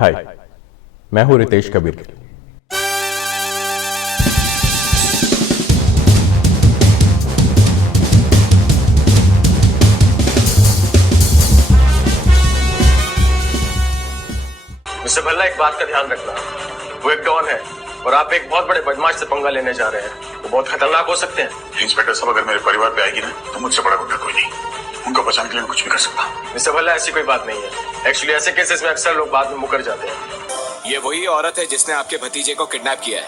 हाय, मैं हूं रितेश कबीर। मिस्टर भल्ला, एक बात का ध्यान रखना, वो एक डॉन है और आप एक बहुत बड़े बदमाश से पंगा लेने जा रहे हैं। वो बहुत खतरनाक हो सकते हैं। इंस्पेक्टर साहब, अगर मेरे परिवार पे आएगी ना तो मुझसे बड़ा गुंडा कोई नहीं। उनको बचाने के लिए मैं कुछ भी कर सकता हूँ। मिस्टर भल्ला, ऐसी कोई बात नहीं है। एक्चुअली ऐसे केसेस में अक्सर लोग बाद में मुकर जाते हैं। ये वही औरत है जिसने आपके भतीजे को किडनैप किया है।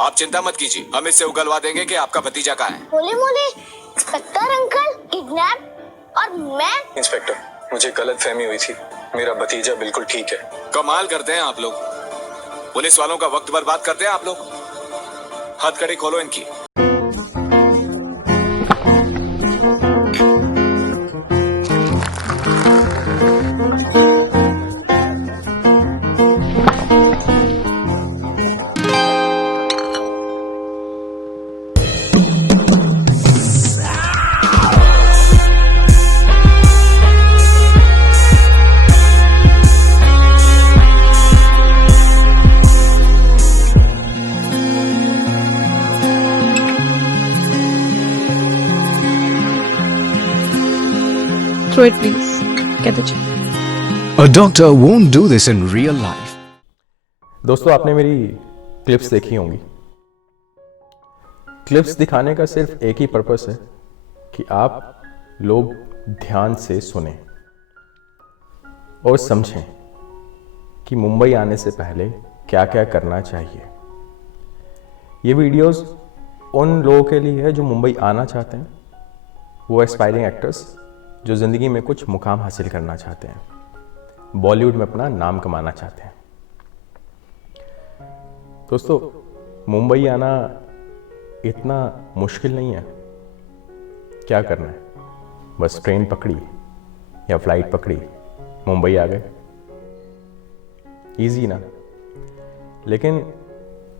आप चिंता मत कीजिए, हम इससे उगलवा देंगे कि आपका भतीजा कहाँ है। बोले मोले, इंस्पेक्टर अंकल किडनैप और मैं? इंस्पेक्टर, मुझे गलत फहमी हुई थी। मेरा भतीजा बिल्कुल ठीक है। कमाल करते हैं आप लोग, पुलिस वालों का वक्त बर्बाद करते हैं आप लोग। हथकड़ी खोलो इनकी। Throw it, please. Get the chip. A doctor won't do this in real life. दोस्तों, आपने मेरी क्लिप्स देखी होंगी। क्लिप्स दिखाने का सिर्फ एक ही पर्पस है कि आप लोग ध्यान से सुने और समझें कि मुंबई आने से पहले क्या क्या करना चाहिए। ये वीडियोस उन लोगों के लिए है जो मुंबई आना चाहते हैं, वो एस्पायरिंग एक्टर्स जो ज़िंदगी में कुछ मुकाम हासिल करना चाहते हैं, बॉलीवुड में अपना नाम कमाना चाहते हैं। दोस्तों, मुंबई आना इतना मुश्किल नहीं है। क्या करना है, बस ट्रेन पकड़ी या फ्लाइट पकड़ी, मुंबई आ गए। इजी ना। लेकिन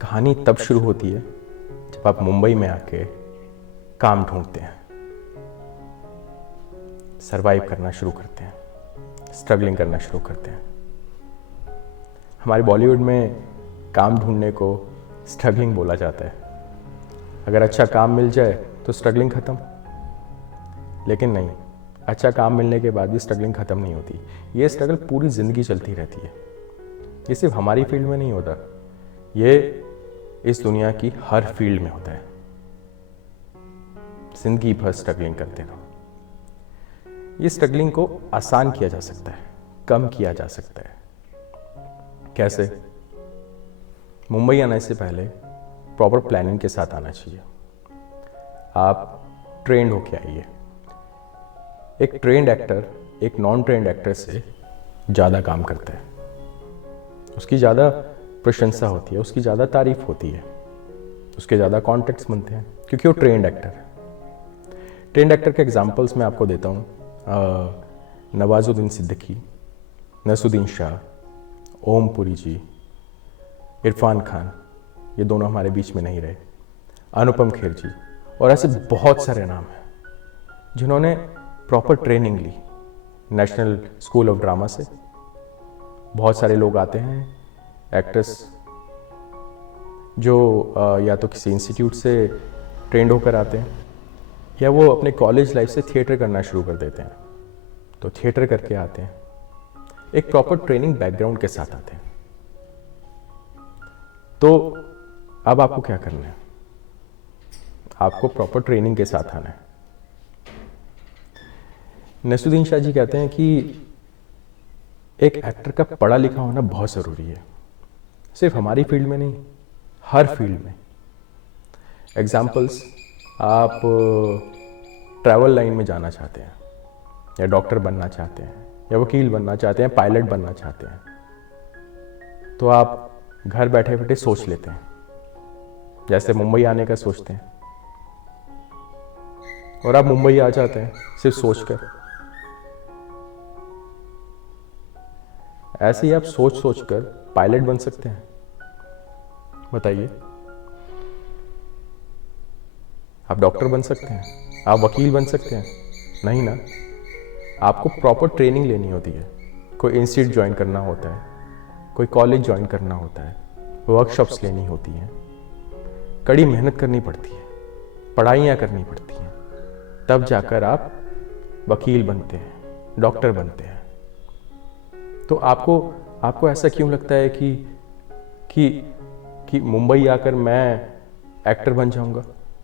कहानी तब शुरू होती है जब आप मुंबई में आके काम ढूंढते हैं, सरवाइव करना शुरू करते हैं, स्ट्रगलिंग करना शुरू करते हैं। हमारे बॉलीवुड में काम ढूंढने को स्ट्रगलिंग बोला जाता है। अगर अच्छा काम मिल जाए तो स्ट्रगलिंग ख़त्म। लेकिन नहीं, अच्छा काम मिलने के बाद भी स्ट्रगलिंग ख़त्म नहीं होती। ये स्ट्रगल पूरी ज़िंदगी चलती रहती है। ये सिर्फ हमारी फील्ड में नहीं होता, ये इस दुनिया की हर फील्ड में होता है। ज़िंदगी भर स्ट्रगलिंग करते रहो। ये स्ट्रगलिंग को आसान किया जा सकता है, कम किया जा सकता है। कैसे? मुंबई आने से पहले प्रॉपर प्लानिंग के साथ आना चाहिए। आप ट्रेंड होके आइए। एक ट्रेंड एक्टर एक नॉन ट्रेंड एक्टर से ज़्यादा काम करता है, उसकी ज़्यादा प्रशंसा होती है, उसकी ज़्यादा तारीफ होती है, उसके ज़्यादा कॉन्टेक्ट्स बनते हैं, क्योंकि वो ट्रेंड एक्टर है। ट्रेंड एक्टर के एग्जांपल्स मैं आपको देता हूँ। नवाजुद्दीन सिद्दीकी, नसरुद्दीन शाह, ओम पुरी जी, इरफान खान, ये दोनों हमारे बीच में नहीं रहे, अनुपम खेर जी, और ऐसे बहुत सारे नाम हैं जिन्होंने प्रॉपर ट्रेनिंग ली नेशनल स्कूल ऑफ ड्रामा से। बहुत सारे लोग आते हैं एक्टर्स जो या तो किसी इंस्टीट्यूट से ट्रेंड होकर आते हैं या वो अपने कॉलेज लाइफ से थिएटर करना शुरू कर देते हैं, तो थिएटर करके आते हैं, एक प्रॉपर ट्रेनिंग बैकग्राउंड के साथ आते हैं। तो अब आपको क्या करना है? आपको प्रॉपर ट्रेनिंग के साथ आना है। नसरुद्दीन शाह जी कहते हैं कि एक एक्टर का पढ़ा लिखा होना बहुत ज़रूरी है, सिर्फ हमारी फील्ड में नहीं, हर फील्ड में। एग्जाम्पल्स, आप ट्रैवल लाइन में जाना चाहते हैं या डॉक्टर बनना चाहते हैं या वकील बनना चाहते हैं, पायलट बनना चाहते हैं, तो आप घर बैठे बैठे सोच लेते हैं, जैसे मुंबई आने का सोचते हैं, और आप मुंबई आ जाते हैं सिर्फ सोचकर। ऐसे ही आप सोच सोचकर पायलट बन सकते हैं। बताइए, आप डॉक्टर बन सकते हैं, आप वकील बन सकते हैं? नहीं ना। आपको प्रॉपर ट्रेनिंग लेनी होती है, कोई इंस्टीट्यूट ज्वाइन करना होता है, कोई कॉलेज ज्वाइन करना होता है, वर्कशॉप्स लेनी होती हैं, कड़ी मेहनत करनी पड़ती है, पढ़ाइयाँ करनी पड़ती हैं, तब जाकर आप वकील बनते हैं, डॉक्टर बनते हैं। तो आपको ऐसा क्यों लगता है कि मुंबई आकर मैं एक्टर बन जाऊंगा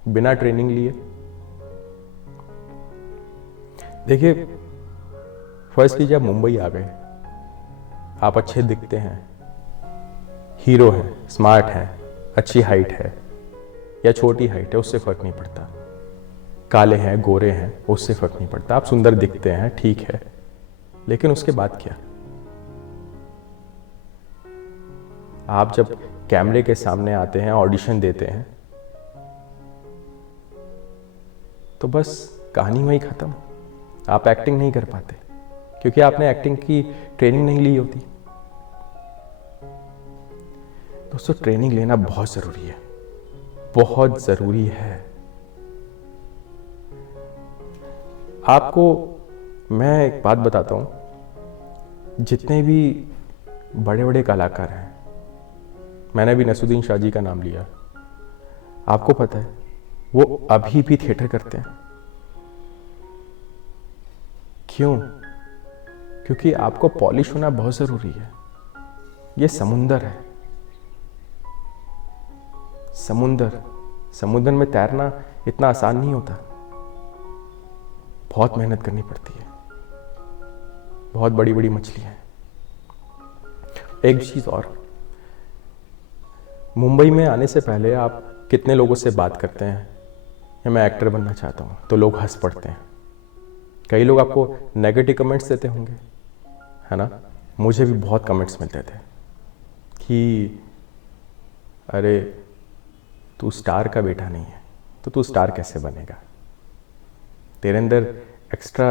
बिना ट्रेनिंग लिए? देखिए, फर्स्टली जब मुंबई आ गए, आप अच्छे दिखते हैं, हीरो हैं, स्मार्ट हैं, अच्छी हाइट है या छोटी हाइट है, उससे फर्क नहीं पड़ता। काले हैं, गोरे हैं, उससे फर्क नहीं पड़ता। आप सुंदर दिखते हैं, ठीक है, लेकिन उसके बाद क्या? आप जब कैमरे के सामने आते हैं, ऑडिशन देते हैं, तो बस कहानी वहीं खत्म। आप एक्टिंग नहीं कर पाते क्योंकि आपने एक्टिंग की ट्रेनिंग नहीं ली होती। दोस्तों, ट्रेनिंग लेना बहुत जरूरी है, बहुत जरूरी है। आपको मैं एक बात बताता हूं, जितने भी बड़े बड़े कलाकार हैं, मैंने भी नसरुद्दीन शाह जी का नाम लिया, आपको पता है वो अभी भी थिएटर करते हैं। क्यों? क्योंकि आपको पॉलिश होना बहुत जरूरी है। ये समुंदर है, समुंदर में तैरना इतना आसान नहीं होता, बहुत मेहनत करनी पड़ती है, बहुत बड़ी बड़ी मछलियां हैं। एक चीज और, मुंबई में आने से पहले आप कितने लोगों से बात करते हैं या मैं एक्टर बनना चाहता हूं, तो लोग हंस पड़ते हैं। कई लोग आपको नेगेटिव कमेंट्स देते होंगे, है ना? मुझे भी बहुत कमेंट्स मिलते थे कि अरे तू स्टार का बेटा नहीं है, तो तू स्टार कैसे बनेगा? तेरे अंदर एक्स्ट्रा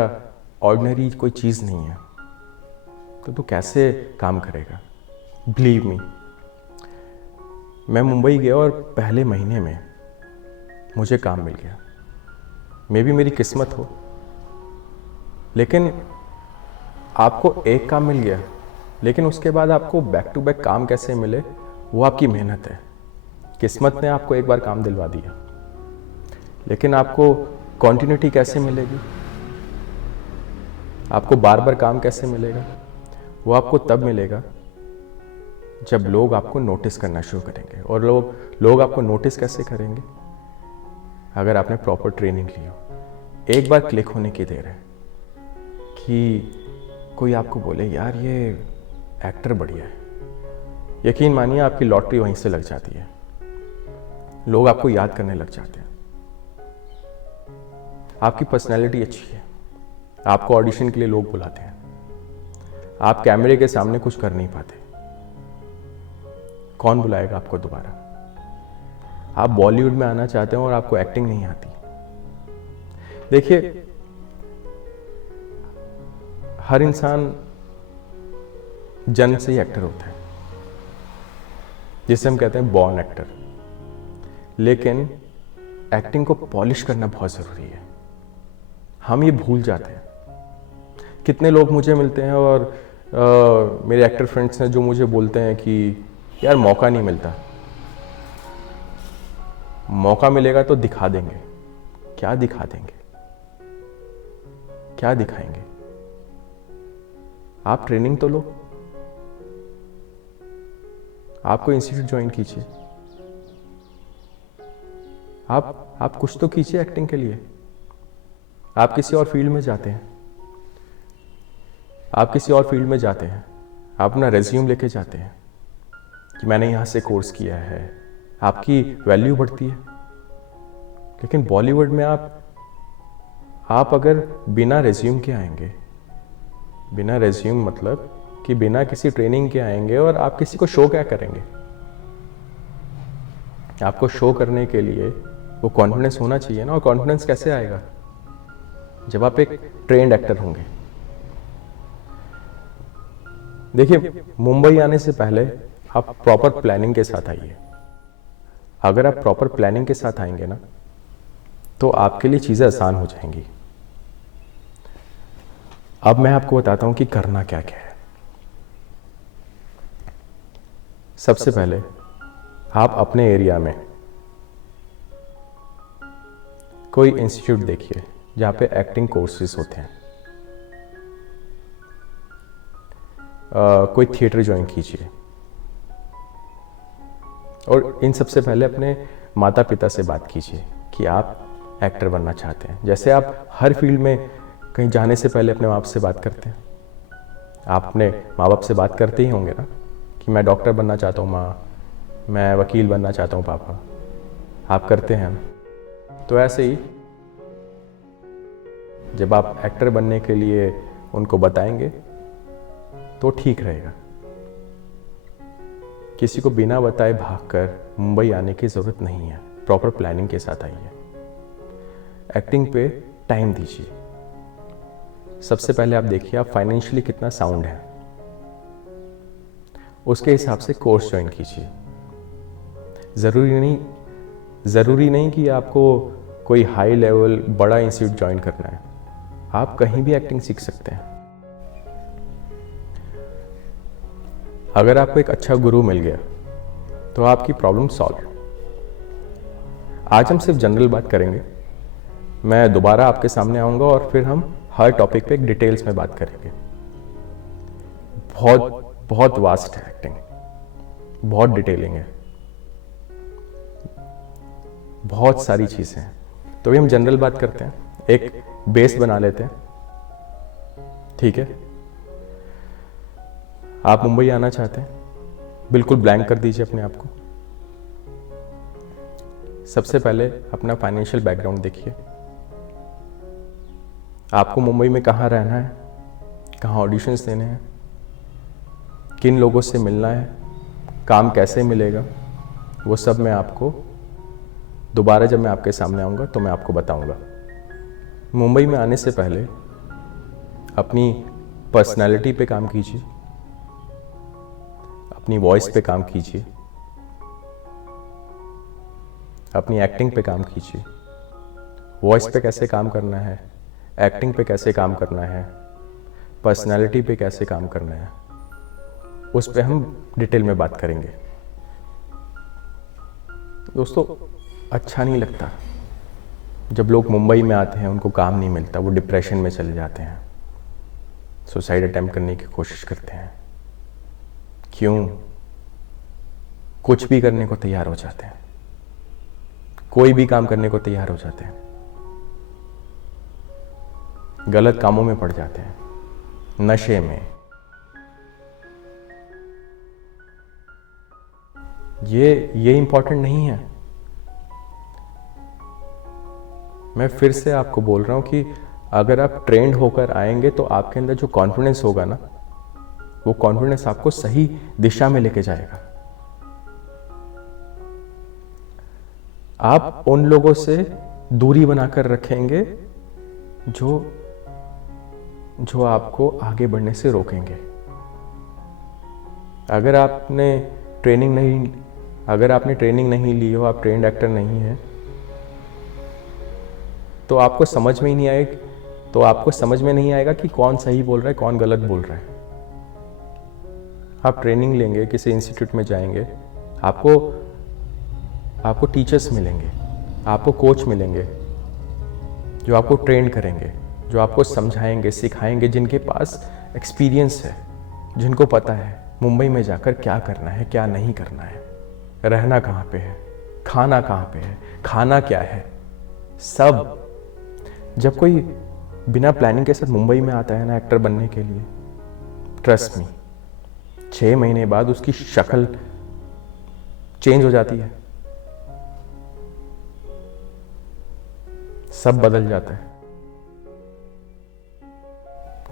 ऑर्डिनरी कोई चीज़ नहीं है, तो तू कैसे काम करेगा? बिलीव मी, मैं मुंबई गया और पहले महीने में मुझे काम मिल गया। मे भी मेरी किस्मत हो, लेकिन आपको एक काम मिल गया, लेकिन उसके बाद आपको बैक टू बैक काम कैसे मिले, वो आपकी मेहनत है। किस्मत ने आपको एक बार काम दिलवा दिया, लेकिन आपको कॉन्टिन्यूटी कैसे मिलेगी, आपको बार बार काम कैसे मिलेगा? वो आपको तब मिलेगा जब लोग आपको नोटिस करना शुरू करेंगे। और लोग आपको नोटिस कैसे करेंगे? अगर आपने प्रॉपर ट्रेनिंग ली हो। एक बार क्लिक होने की देर है कि कोई आपको बोले यार ये एक्टर बढ़िया है, यकीन मानिए आपकी लॉटरी वहीं से लग जाती है। लोग आपको याद करने लग जाते हैं। आपकी पर्सनैलिटी अच्छी है, आपको ऑडिशन के लिए लोग बुलाते हैं, आप कैमरे के सामने कुछ कर नहीं पाते, कौन बुलाएगा आपको दोबारा? आप बॉलीवुड में आना चाहते हैं और आपको एक्टिंग नहीं आती। देखिए, हर इंसान जन्म से ही एक्टर होता है, जिसे हम कहते हैं बॉर्न एक्टर, लेकिन एक्टिंग को पॉलिश करना बहुत ज़रूरी है। हम ये भूल जाते हैं। कितने लोग मुझे मिलते हैं और मेरे एक्टर फ्रेंड्स हैं जो मुझे बोलते हैं कि यार मौका नहीं मिलता। मौका मिलेगा तो दिखा देंगे। क्या दिखा देंगे? क्या दिखाएंगे? आप ट्रेनिंग तो लो, आपको इंस्टीट्यूट ज्वाइन कीजिए, आप कुछ तो कीजिए एक्टिंग के लिए। आप किसी और फील्ड में जाते हैं, आप अपना रेज्यूम लेके जाते हैं कि मैंने यहाँ से कोर्स किया है, आपकी वैल्यू बढ़ती है। लेकिन बॉलीवुड में आप अगर बिना रेज्यूम के आएंगे, बिना रेज्यूम मतलब कि बिना किसी ट्रेनिंग के आएंगे और आप किसी को शो क्या करेंगे? आपको शो करने के लिए वो कॉन्फिडेंस होना चाहिए ना। और कॉन्फिडेंस कैसे आएगा? जब आप एक ट्रेंड एक्टर होंगे। देखिए, मुंबई आने से पहले आप प्रॉपर प्लानिंग के साथ आइए। अगर आप प्रॉपर प्लानिंग के साथ आएंगे ना, तो आपके लिए चीज़ें आसान हो जाएंगी। अब मैं आपको बताता हूं कि करना क्या क्या है। सबसे पहले आप अपने एरिया में कोई इंस्टीट्यूट देखिए जहाँ पे एक्टिंग कोर्सेज होते हैं। कोई थिएटर ज्वाइन कीजिए और इन सबसे पहले अपने माता पिता से बात कीजिए कि आप एक्टर बनना चाहते हैं। जैसे आप हर फील्ड में कहीं जाने से पहले अपने माँ बाप से बात करते हैं, आप अपने माँ बाप से बात करते ही होंगे ना कि मैं डॉक्टर बनना चाहता हूँ माँ, मैं वकील बनना चाहता हूँ पापा, आप करते हैं ना। तो ऐसे ही जब आप एक्टर बनने के लिए उनको बताएंगे तो ठीक रहेगा। किसी को बिना बताए भागकर मुंबई आने की ज़रूरत नहीं है, प्रॉपर प्लानिंग के साथ आइए। एक्टिंग पे टाइम दीजिए। सबसे पहले आप देखिए आप फाइनेंशियली कितना साउंड है, उसके हिसाब से कोर्स ज्वाइन कीजिए। ज़रूरी नहीं कि आपको कोई हाई लेवल बड़ा इंस्टीट्यूट ज्वाइन करना है, आप कहीं भी एक्टिंग सीख सकते हैं। अगर आपको एक अच्छा गुरु मिल गया तो आपकी प्रॉब्लम सॉल्व। आज हम सिर्फ जनरल बात करेंगे, मैं दोबारा आपके सामने आऊंगा और फिर हम हर टॉपिक पे एक डिटेल्स में बात करेंगे। बहुत वास्ट है एक्टिंग, बहुत डिटेलिंग है, बहुत सारी चीजें हैं। तो भी हम जनरल बात करते हैं, एक बेस बना लेते हैं, ठीक है। आप मुंबई आना चाहते हैं, बिल्कुल ब्लैंक कर दीजिए अपने आप को। सबसे पहले अपना फाइनेंशियल बैकग्राउंड देखिए। आपको मुंबई में कहाँ रहना है, कहाँ ऑडिशंस देने हैं, किन लोगों से मिलना है, काम कैसे मिलेगा, वो सब मैं आपको दोबारा जब मैं आपके सामने आऊँगा तो मैं आपको बताऊँगा। मुंबई में आने से पहले अपनी पर्सनालिटी पे काम कीजिए, अपनी वॉइस पे काम कीजिए, अपनी एक्टिंग पे काम कीजिए। वॉइस पे कैसे काम करना है, एक्टिंग पे कैसे काम करना है, पर्सनालिटी पे कैसे काम करना है, उस पे हम डिटेल में बात करेंगे। दोस्तों, अच्छा नहीं लगता जब लोग मुंबई में आते हैं उनको काम नहीं मिलता, वो डिप्रेशन में चले जाते हैं, सुसाइड अटेम्प्ट करने की कोशिश करते हैं। क्यों? कुछ भी करने को तैयार हो जाते हैं, कोई भी काम करने को तैयार हो जाते हैं, गलत कामों में पड़ जाते हैं, नशे में। ये इंपॉर्टेंट नहीं है। मैं फिर से आपको बोल रहा हूं कि अगर आप ट्रेंड होकर आएंगे तो आपके अंदर जो कॉन्फिडेंस होगा ना, वो कॉन्फिडेंस आपको सही दिशा में लेके जाएगा। आप उन लोगों से दूरी बनाकर रखेंगे जो आपको आगे बढ़ने से रोकेंगे। अगर आपने ट्रेनिंग नहीं ली हो, आप ट्रेंड एक्टर नहीं हैं, तो आपको समझ में नहीं आएगा कि कौन सही बोल रहा है, कौन गलत बोल रहा है। आप ट्रेनिंग लेंगे, किसी इंस्टीट्यूट में जाएंगे, आपको टीचर्स मिलेंगे, आपको कोच मिलेंगे जो आपको ट्रेन करेंगे, जो आपको समझाएंगे, सिखाएंगे, जिनके पास एक्सपीरियंस है, जिनको पता है मुंबई में जाकर क्या करना है, क्या नहीं करना है, रहना कहाँ पे है, खाना कहाँ पे है, खाना क्या है, सब। जब कोई बिना प्लानिंग के साथ मुंबई में आता है ना एक्टर बनने के लिए, ट्रस्ट मी, 6 महीने बाद उसकी शक्ल चेंज हो जाती है, सब बदल जाता है।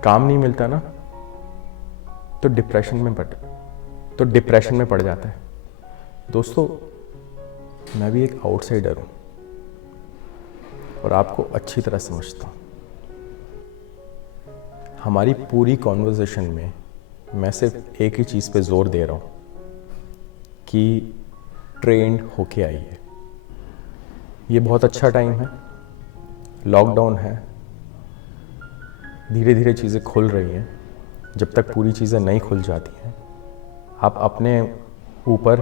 काम नहीं मिलता ना तो डिप्रेशन में पड़ जाता है। दोस्तों, मैं भी एक आउटसाइडर हूं और आपको अच्छी तरह समझता हूं। हमारी पूरी कॉन्वर्सेशन में मैं सिर्फ एक ही चीज़ पे जोर दे रहा हूं कि ट्रेंड होके आइए। ये बहुत अच्छा टाइम है, लॉकडाउन है, धीरे धीरे चीज़ें खुल रही हैं। जब तक पूरी चीज़ें नहीं खुल जाती हैं, आप अपने ऊपर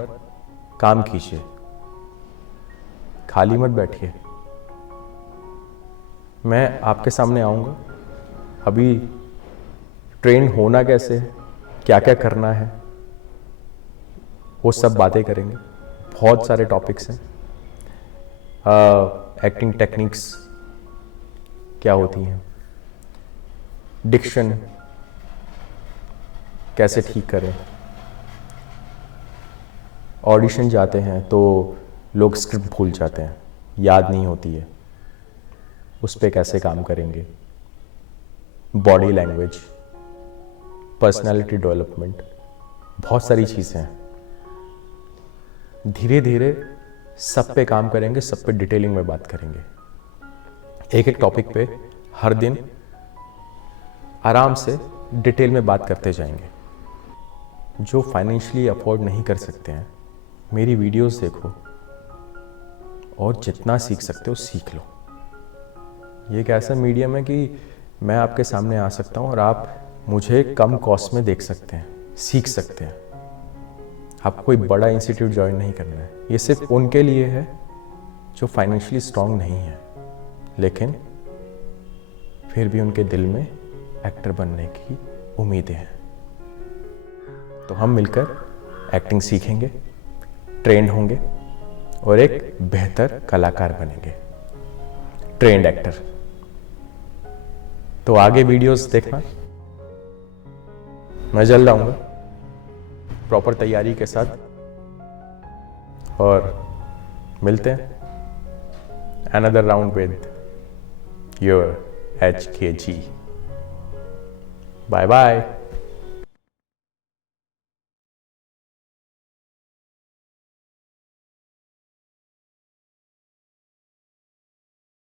काम कीजिए, खाली मत बैठिए। मैं आपके सामने आऊँगा, अभी ट्रेन होना कैसे है, क्या क्या करना है, वो सब बातें करेंगे। बहुत सारे टॉपिक्स हैं। एक्टिंग टेक्निक्स क्या होती हैं, डिक्शन कैसे ठीक करें, ऑडिशन जाते हैं तो लोग स्क्रिप्ट भूल जाते हैं, याद नहीं होती है, उस पर कैसे काम करेंगे, बॉडी लैंग्वेज, पर्सनालिटी डेवलपमेंट, बहुत सारी चीज़ें हैं। धीरे धीरे सब पे काम करेंगे, सब पे डिटेलिंग में बात करेंगे। एक एक टॉपिक पे हर दिन आराम से डिटेल में बात करते जाएंगे। जो फाइनेंशियली अफोर्ड नहीं कर सकते हैं, मेरी वीडियोस देखो और जितना सीख सकते हो सीख लो। ये एक ऐसा मीडियम है कि मैं आपके सामने आ सकता हूँ और आप मुझे कम कॉस्ट में देख सकते हैं, सीख सकते हैं। आपको कोई बड़ा इंस्टीट्यूट ज्वाइन नहीं करना है। ये सिर्फ उनके लिए है जो फाइनेंशियली स्ट्रांग नहीं है, लेकिन फिर भी उनके दिल में एक्टर बनने की उम्मीदें हैं। तो हम मिलकर एक्टिंग सीखेंगे, ट्रेंड होंगे और एक बेहतर कलाकार बनेंगे, ट्रेंड एक्टर। तो आगे वीडियोस देखना, मैं जल्द आऊँगा प्रॉपर तैयारी के साथ, और मिलते हैं another round with your HKG। Bye bye.